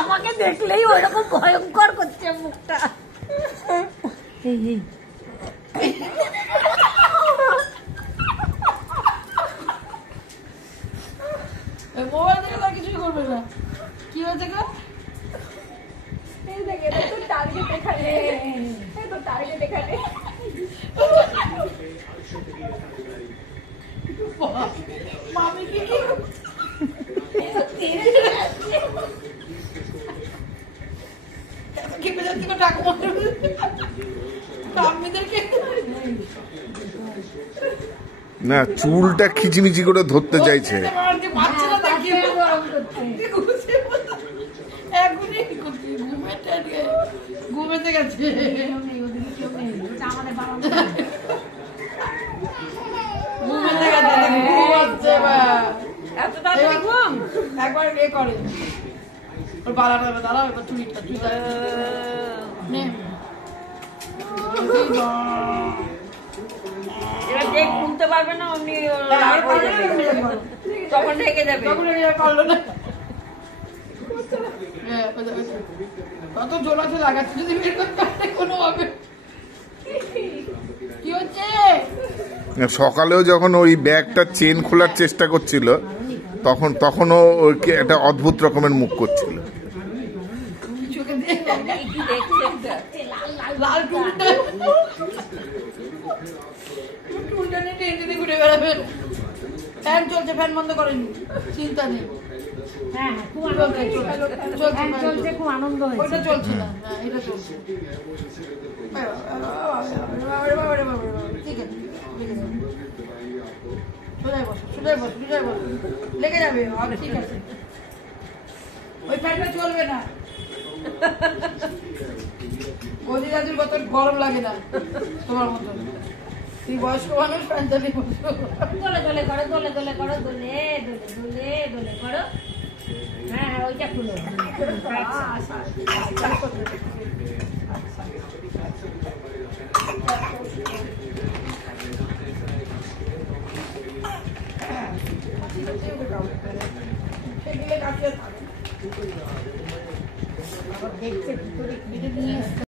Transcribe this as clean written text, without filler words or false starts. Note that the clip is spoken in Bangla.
আমাকে দেখলেই ওইরকম ভয়ঙ্কর করছে মুখটা। মোবাইল থেকে তো কিছুই করবে না। কি হয়েছে গো? টার্গেট এখানে, টার্গেট এখানে। মামি কি খেপে যাচ্ছে না টাকা মাম্মিদেরকে না, চুলটা খিচিমিচি করে ধরতে চাইছে। ঘুমেতে গেছে। একবার এ করে ওর বালাটা দাঁড়াও, এবার চুরিটা খুলতে পারবে না, অমনি তখন ঢেকে যাবে। পারলো না, কত জোর আছে লাগাচ্ছে, যদি বের করতে পারে কোনো হবে। কি হচ্ছে? সকালেও যখন ওই ব্যাগটা চেন খোলার চেষ্টা করছিল, তখনও একটা অদ্ভুত রকমের মুখ করছিল। লাল টুলটা নিয়ে টেনে ঘুরে বেড়াবেন। ফ্যান চলছে, ফ্যান বন্ধ করেনি, চিন্তা নেই। হ্যাঁ, খুব আনন্দ চলছে, খুব আনন্দ হয়েছে। ওইটা চলছে না, এটা চলছে। ঠিক আছে, সোজাই বসো, সোজাই বসো, সোজাই বসো, লেগে যাবে। ঠিক আছে, ওই ফ্যানটা চলবে না। গদি দাদুর কত গরম লাগে না তোমার মতন। তুই বয়স্ক মানুষ, ফ্যান চালিয়ে বসো। দোলে দোলে করো, দোলে দোলে করো, দোলে দোলে দোলে দোলে করো। হ্যাঁ হ্যাঁ, ওইটা খুলো। দেখছে ভিতরে নিয়ে